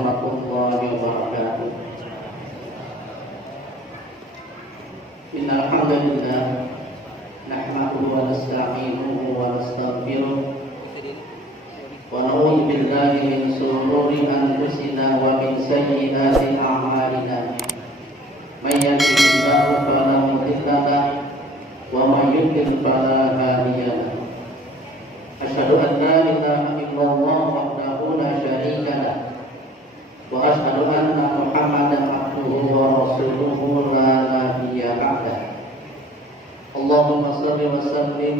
warahmatullahi wabarakatuh. Innal hamdalillah nahmaduhu wa nasta'inuhu wa nastaghfiruh wa na'udzu billahi min shururi anfusina wa min sayyiati a'malina. May yahdihillahu fala mudilla lahu wa may yudlil fala hadiya lahu. Asyhadu an la ilaha illallah wahdahu la syarika lahu wa asyhadu anna Muhammadan abduhu wa rasuluhu la nabiyya ba'dahu. Allahumma shalli wa sallim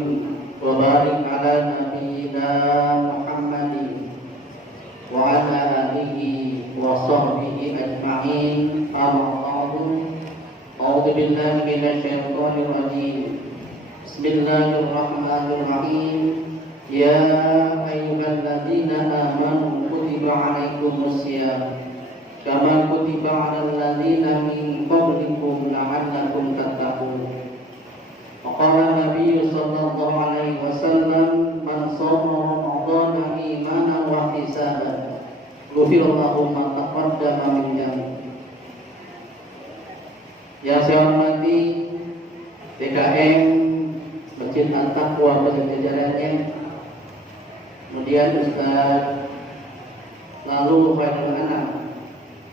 wa barik ala nabiyyina Muhammadin wa ala alihi wa sahbihi ajma'in. A'udzu billahi minasy syaithanir rajim. Bismillahirrahmanirrahim. Ya ayyuhalladzina amanu kutiba 'alaikumus syiyam kama kutiba 'alal ladzina min qablikum la'allakum tattaqun. Qala Nabi sallallahu alaihi wasallam, man shoma ramadhana imanan wa ihtisaban ghufira lahu ma taqaddama min dhanbihi. Ya saya hormati DKM Masjid At-Taqwa beserta jajarannya, kemudian Ustaz, lalu Khairul Anam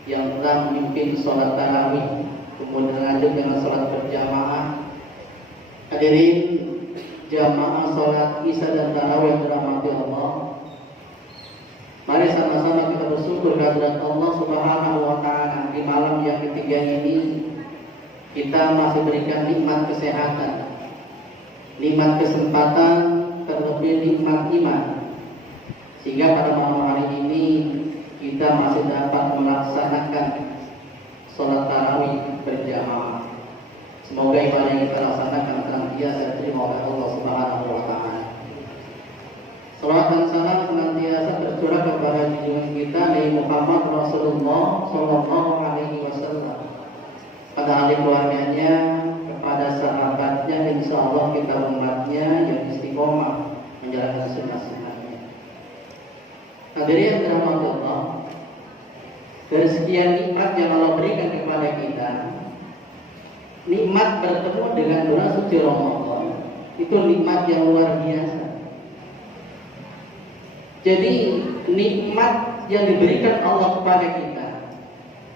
yang telah memimpin sholat tarawih, kemudian lanjut dengan sholat berjamaah. Hadirin jamaah sholat isya dan tarawih yang dirahmati Allah, mari sama-sama kita bersyukur kehadirat Allah Subhanahu wa Ta'ala. Di malam yang ketiga ini kita masih berikan nikmat kesehatan, nikmat kesempatan, terlebih nikmat iman, sehingga pada malam hari ini kita masih dapat melaksanakan sholat tarawih berjamaah. Semoga ibadah yang kita laksanakan senantiasa diterima oleh Allah Subhanahu wa Ta'ala. Salawat dan salam senantiasa tercurah kepada junjungan kita Nabi Muhammad Rasulullah sallallahu alaihi wasallam, pada ahli keluarganya, kepada sahabatnya, insyaallah kita umatnya yang istiqomah menjalankan sunnah-sunnahnya. Hadirin yang dirahmati Allah, dari sekian nikmat yang Allah berikan kepada kita, nikmat bertemu dengan bulan suci Ramadan itu nikmat yang luar biasa. Jadi nikmat yang diberikan Allah kepada kita,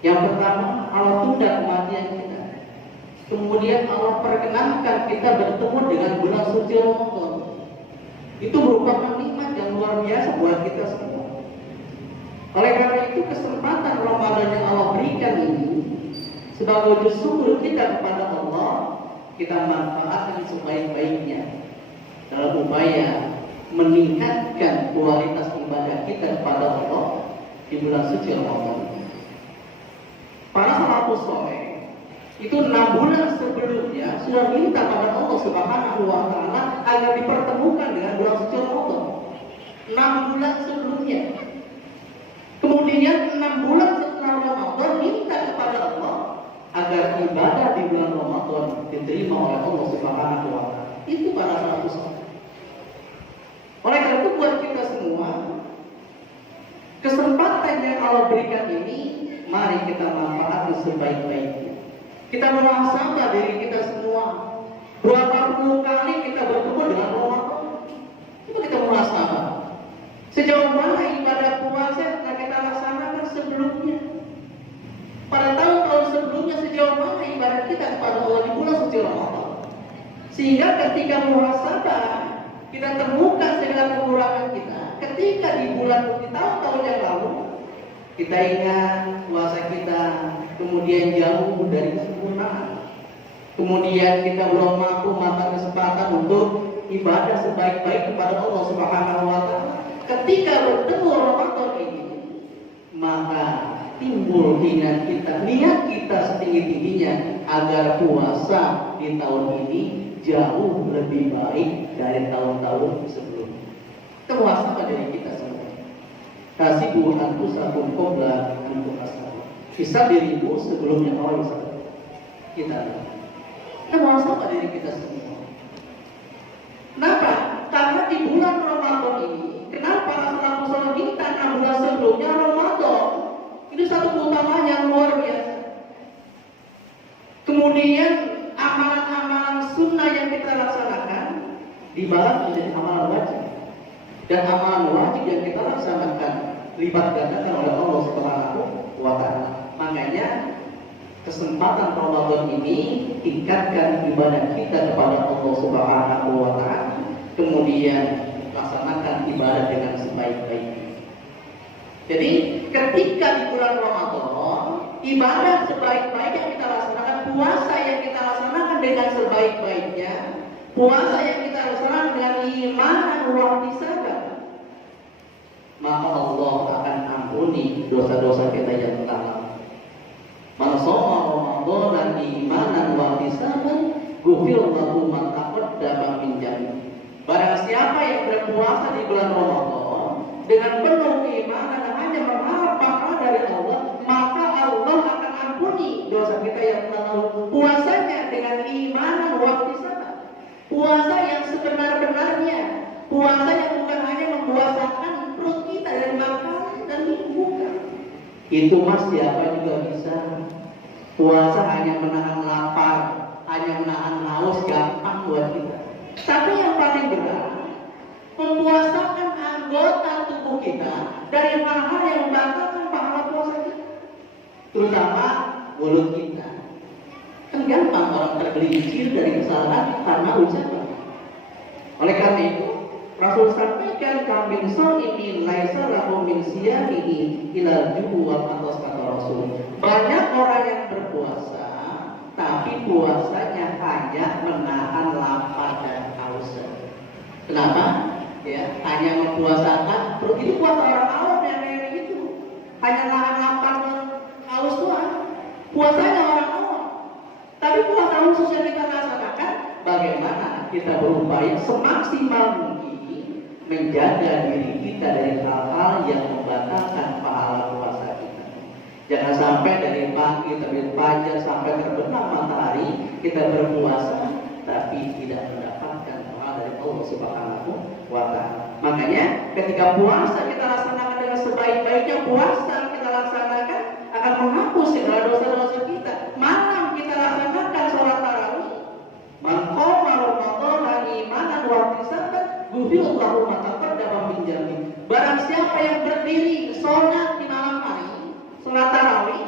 yang pertama Allah tunda kematian kita, kemudian Allah perkenankan kita bertemu dengan bulan suci Ramadan. Itu merupakan nikmat yang luar biasa buat kita semua. Oleh karena itu kesempatan Ramadan yang Allah berikan ini, sebagai wujud syukur kita kepada Allah, kita manfaatkan sebaik-baiknya dalam upaya meningkatkan kualitas ibadah kita kepada Allah di bulan suci Ramadan. Para salafus saleh itu 6 bulan sebelumnya sudah minta pada Allah Subhanahu wa Ta'ala agar dipertemukan dengan bulan suci Ramadan. 6 bulan sebelumnya. Kemudian 6 bulan setelah Ramadan minta kepada Allah agar ibadah di bulan Ramadan diterima oleh Allah Subhanahu wa Ta'ala. Itu para salafus saleh. Oleh karena itu buat kita semua, kesempatan yang Allah berikan ini, mari kita manfaatkan sebaik-baiknya. Kita muhasabah diri kita semua. Berapa puluh kali kita bertemu dengan Ramadan? Coba kita muhasabah. Sejauh mana ibadah puasa yang telah kita laksanakan sebelumnya? Pada tahun-tahun sebelumnya sejauh mana ibadah kita kepada Allah di bulan suci Ramadan, sehingga ketika muhasabah kita temukan segala kekurangan kita. Ketika di bulan di tahun-tahun yang lalu kita ingat puasa kita kemudian jauh dari kesempurnaan, kemudian kita belum mampu memakan kesempatan untuk ibadah sebaik-baik kepada Allah Subhanahu wa Ta'ala. Ketika bertemu Ramadan ini, maka timbul niat kita setinggi-tingginya agar puasa di tahun ini jauh lebih baik dari tahun-tahun sebelumnya. Kita muhasabah dari kita semua. Hasibu anfusakum qabla an tuhasabah. Hisab dirimu sebelumnya Allah hisab kita. Kita muhasabah diri kita semua. Kenapa? Karena di bulan Ramadan ini, kenapa salafus saleh minta 6 bulan sebelumnya Ramadan? sunnah yang kita laksanakan dibalas menjadi amalan wajib, dan amalan wajib yang kita laksanakan lipat gandakan oleh Allah Subhanahu wa Ta'ala. Makanya kesempatan Ramadan ini tingkatkan ibadah kita kepada Allah Subhanahu wa Ta'ala, kemudian laksanakan ibadah dengan sebaik-baiknya. Jadi ketika di bulan Ramadan, ibadah sebaik-baiknya yang kita laksanakan, puasa yang kita laksanakan dengan sebaik-baiknya, puasa yang kita laksanakan dengan iman dan wahtisabah, maka Allah akan ampuni dosa-dosa kita yang telah lalu. Man shoma Ramadan imanan wahtisaban ghufira lahu ma taqaddama min dhanbihi. Barang siapa yang berpuasa di bulan Ramadan dengan penuh keimanan dan hanya berharap pahala dari Allah, maka Allah akan ampuni dosa kita yang telah lalu. Puasanya dengan imanan wahtisabah, puasa yang sebenar-benarnya, puasa yang bukan hanya mempuasakan perut kita dari makanan dan bukan. Itu mas siapa juga bisa. Puasa hanya menahan lapar, hanya menahan haus, gampang buat kita. Tapi yang paling berat, mempuasakan anggota tubuh kita dari hal-hal yang membatalkan pahala puasa kita, terutama mulut kita. Kan gampang orang tergelincir dari kesalahan karena ucapan. Oleh karena itu, Rasul sampaikan kambing ini laisa lahu min siyamihi ila ju'u atau kata Rasul. Banyak orang yang berpuasa, tapi puasanya hanya menahan lapar dan haus. Kenapa? Ya, hanya mempuasakan perut. Itu puasa orang awam yang kayak gitu. Hanya nahan lapar dan haus doang. Puasanya orang awam. Tapi puasa khusus yang kita laksanakan, bagaimana kita berupaya semaksimal mungkin menjaga diri kita dari hal-hal yang membatalkan pahala puasa kita. Jangan sampai dari pagi terbit fajar sampai terbenam matahari kita berpuasa tapi tidak mendapatkan pahala dari Allah Subhanahu wa Ta'ala. Makanya ketika puasa kita laksanakan dengan sebaik-baiknya, puasa kita laksanakan akan menghapus segala dosa-dosa kita. Malam kita laksanakan sholat tarawih. Man qama Ramadan imanan wa ihtisaban ghufira lahu ma taqaddama min dhanbihi. Barang siapa yang berdiri sholat di malam hari, sholat tarawih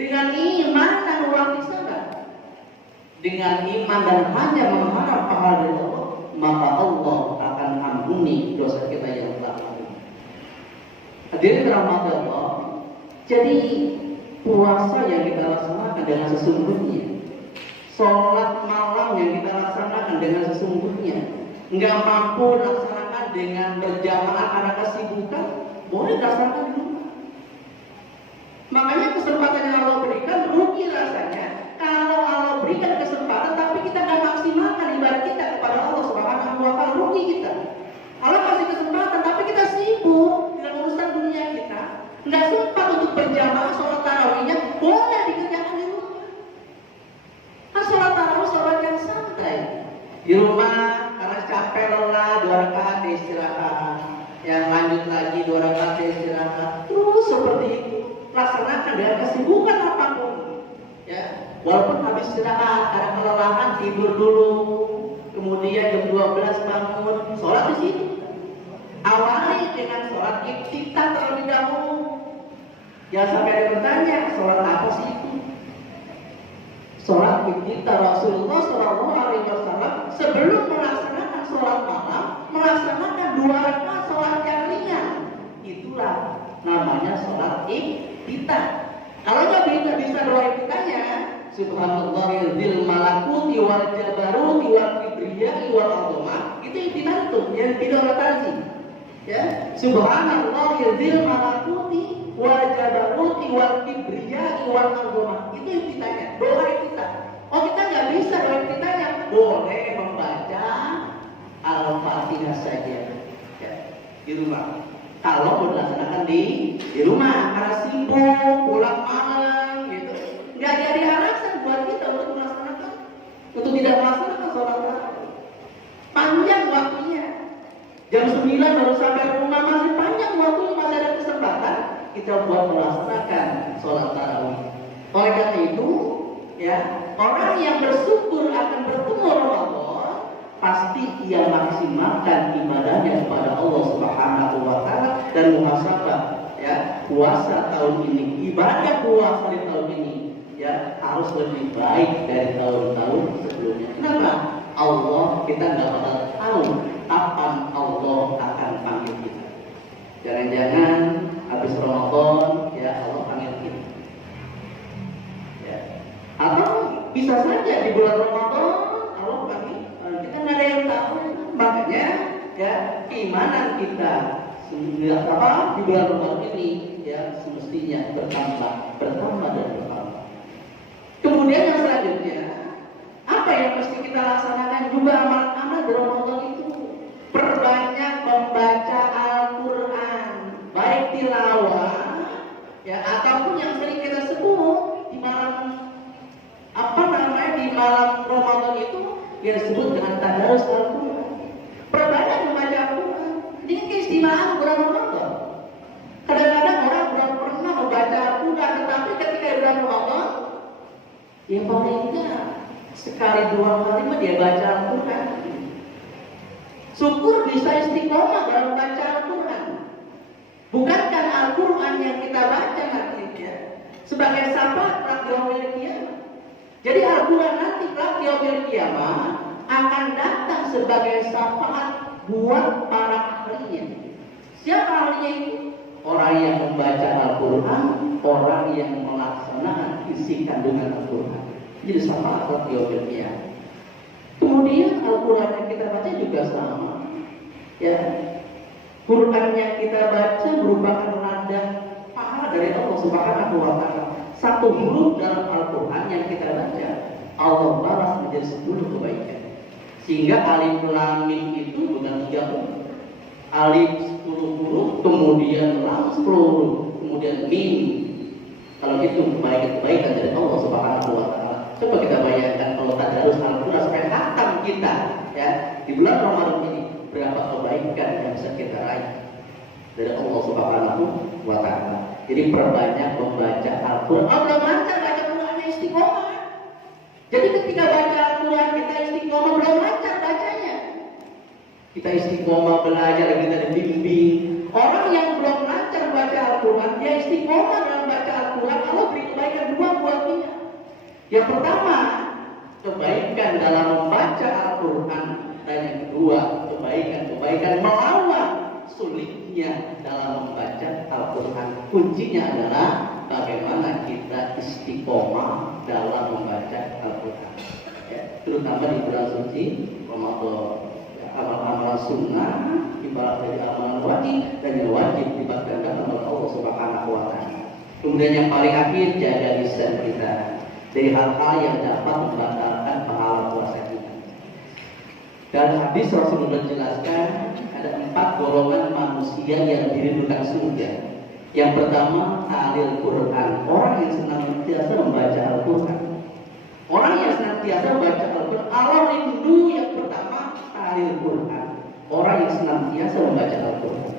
dengan iman dan ihtisaban, dengan iman dan hanya mengharap pahala dari Allah, maka Allah akan ampuni dosa kita yang telah lalu. Hadirin rahmat Allah. Jadi puasa yang kita laksanakan dengan sesungguhnya, sholat malam yang kita laksanakan dengan sesungguhnya, nggak mampu laksanakan dengan berjamaah karena kesibukan, boleh laksanakan di rumah. Makanya kesempatan yang Allah berikan, rugi rasanya kalau Allah berikan kesempatan tapi kita nggak maksimalkan ibadah kita kepada Allah Subhanahu wa Ta'ala, rugi kita. Allah kasih kesempatan tapi kita sibuk dengan urusan dunia kita, nggak sempat untuk berjamaah sholat tarawihnya, boleh dikerjakan di rumah. Kan sholat tarawih sholat yang santai di rumah, karena capek lelah 2 rakaat istirahat, yang lanjut lagi 2 rakaat istirahat, terus seperti itu laksanakan dengan kesibukan apapun. Ya, walaupun habis istirahat karena kelelahan tidur dulu, kemudian jam 12 bangun, sholat di situ. Awali dengan sholat iftitah terlebih dahulu. Ya sampai ada bertanya, sholat apa sih itu? Sholat iftitah Rasulullah SAW sebelum melaksanakan sholat malam, melaksanakan 2 rakaat sholat yang ringan. Itulah namanya sholat iftitah. Kalau nggak bisa doa iftitahnya, Subhanallahil malakuti wal jabaruti wal kibriyai wal azamah, itu iftitah itu yang tidak tadi. Ya, Subhanallahil malakuti wal jabaruti wal kibriyai wal azamah, itu iftitahnya, doa iftitah. Oh, kita nggak bisa doa iftitahnya, boleh membaca Al-Fatihah saja ya, di rumah. Kalau mau dilaksanakan di rumah karena sibuk pulang malam gitu, nggak jadi alasan buat kita untuk melaksanakan, untuk tidak melaksanakan sholat tarawih. Panjang waktunya, jam 9 baru sampai rumah, masih panjang waktunya, masih ada kesempatan kita buat melaksanakan sholat tarawih. Oleh karena itu ya, orang yang bersyukur akan bertemu Ramadan, pasti ia maksimalkan ibadahnya kepada Allah Subhanahu wa taala dan muhasabah, ya, puasa tahun ini, ibadah puasa di tahun ini, ya, harus lebih baik dari tahun-tahun sebelumnya. Kenapa? Allah, kita nggak bakal tahu kapan Allah akan panggil kita. Jangan-jangan habis Ramadan, ya, Allah panggil kita. Ya. Atau bisa saja di bulan Ramadan Allah panggil kita, nggak ada yang tahu. Makanya, ya, keimanan kita di bulan Ramadan ini, ya, semestinya bertambah dan bertambah. Kemudian yang selanjutnya, apa yang mesti kita laksanakan juga amal-amal di Ramadan itu? Perbanyak membaca Al-Quran, baik tilawah, ya, ataupun yang sering kita sebut di malam di malam Ramadan itu yang disebut dengan tadarus Al-Quran. Perbanyak membaca Al-Quran. Ini keistimewaan bulan Ramadan. Kadang-kadang orang belum pernah membaca Al-Quran, tetapi ketika bulan Ramadan, ya paling enggak sekali 2 kali dia baca Al-Quran. Syukur bisa istiqomah dalam baca Al-Quran. Bukankah Al-Quran yang kita baca nantinya sebagai syafaat di yaumil qiyamah? Jadi Al-Quran nanti di yaumil qiyamah akan datang sebagai syafaat buat para ahlinya. Siapa ahlinya itu? Orang yang membaca Al-Quran, orang yang melaksanakan isi kandungan Al-Quran. Jadi syafaat di yaumil qiyamah. Kemudian Al-Quran yang kita baca juga sama, ya. Quran yang kita baca merupakan ladang pahala dari Allah Subhanahu wa taala. Satu huruf dalam Al-Quran yang kita baca, Allah balas menjadi 10 kebaikan. Sehingga alif lam mim itu bukan 3 huruf. Alif 10 huruf, kemudian lam 10 huruf, kemudian mim. Kalau itu kebaikan dari Allah Subhanahu wa taala. Coba kita bayangkan kalau tadarus Al-Quran sampai khatam kita, ya, di bulan Ramadan ini, berapa kebaikan yang bisa kita raih dari Allah Subhanahu wa taala. Jadi perbanyak membaca Al-Quran. Allah baca Qurannya istiqomah. Jadi ketika baca Al-Quran kita istiqomah, belum lancar bacanya. Kita istiqomah belajar, kita dibimbing. Orang yang belum lancar baca Al-Quran, dia istiqomah dalam baca Al-Quran, Allah beri kebaikan 2 buat dia. Yang pertama, kebaikan dalam membaca Al-Quran, dan yang kedua, kebaikan melawan sulitnya dalam membaca Al-Quran. Kuncinya adalah bagaimana kita istiqomah dalam membaca Al-Quran, ya, terutama di bulan suci Ramadan. Ya, amal-amal sunnah ibarat dari amal wajib, dan yang wajib dibacakan oleh Allah Subhanahu wa taala. Kemudian yang paling akhir, jaga lisan kita dari hal-hal yang dapat membatalkan pahala puasa kita. Dan hadis Rasulullah jelaskan ada 4 golongan manusia yang dirindukan surga. Yang pertama, ahli Quran, orang yang senantiasa membaca Al-Quran. Orang yang senantiasa membaca Al-Quran, Allah rindu. Yang pertama, ahli Quran, orang yang senantiasa membaca Al-Quran.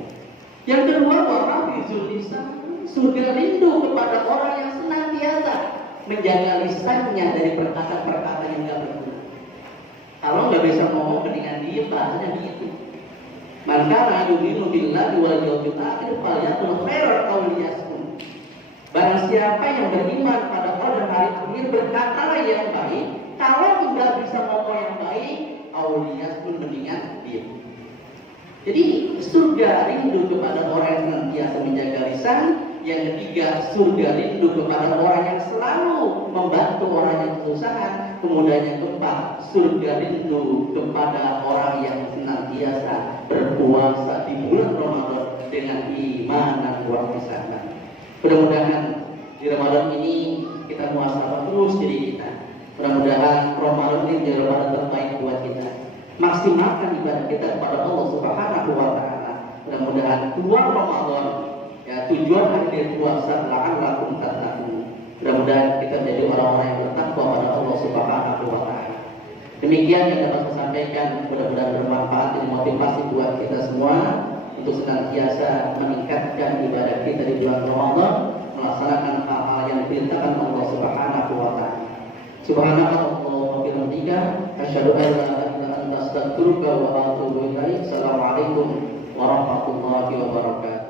Yang kedua, orang bizul lisan, surga rindu kepada orang yang senantiasa menjaga lisannya dari perkataan-perkataan yang tidak berguna. Kalau nggak bisa ngomong mendingan diem, bahasanya gitu. Man kana yu'minu billahi wal yawmil akhir falyaqul khairan aw liyasmut. Barang siapa yang beriman pada Allah dan hari akhir, berkatalah yang baik. Kalau tidak bisa ngomong yang baik, aw liyasmut, mendingan diem. Jadi surga rindu kepada orang yang senantiasa menjaga lisan. Yang ketiga, surga rindu kepada orang yang selalu membantu orang yang kesusahan. Kemudian yang keempat, surga rindu kepada orang yang senantiasa berpuasa di bulan Ramadan dengan iman dan ihsan. Mudah-mudahan di Ramadan ini kita muhasabah terus diri kita. Mudah-mudahan Ramadan ini menjadi Ramadan terbaik buat kita. Maksimalkan ibadah kita kepada Allah Subhanahu wa taala. Mudah-mudahan keluar Ramadan, ya, tujuan hadir puasa la'allakum tattaqun. Mudah-mudahan kita menjadi orang-orang yang bertakwa pada Allah Subhanahu wa taala. Demikian yang dapat saya sampaikan, mudah-mudahan bermanfaat dan motivasi buat kita semua untuk senantiasa meningkatkan ibadah kita di bulan Ramadan, melaksanakan hal-hal yang diperintahkan Allah Subhanahu wa taala. Subhanakallahumma wa bihamdika asyhadu an la ilaha illa anta astaghfiruka wa atubu ilaik. Assalamualaikum warahmatullahi wabarakatuh.